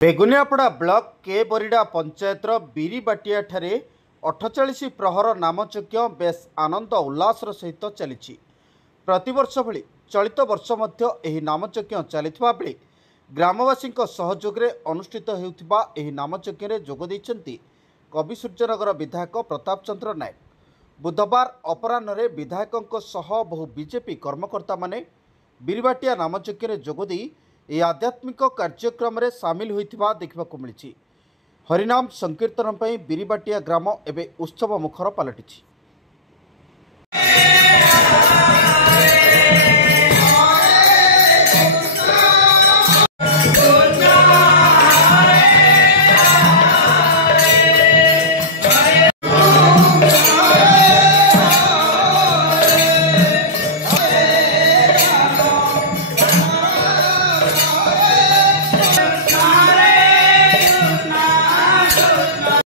Beguniapada block के बरिडा पंचायतर बीरीबाटिया ठारे 48 प्रहर नामचक्य बेस आनंद उल्लास सहित चली। प्रतिवर्ष भली चलित वर्ष मध्य एही नामचक्य चलिथिबा बेले ग्रामवासी सहयोग रे अनुष्ठित हेउथिबा एही नामचक्य रे जोग दैछन्ति कवि सूर्यनगर विधायक प्रताप चंद्र नायक। बुधवार अपराह्न रे विधायकों सह बहु बीजेपी कर्मकर्ता माने बीरीबाटिया नामचक्य रे जोग दै यह आध्यात्मिक कार्यक्रम रे सामिल होइथिबा देखिबाकु मिलिछि। हरिनाम संकीर्तन पई बीरीबाटिया ग्राम एबे उत्सव मुखर पलटिछि।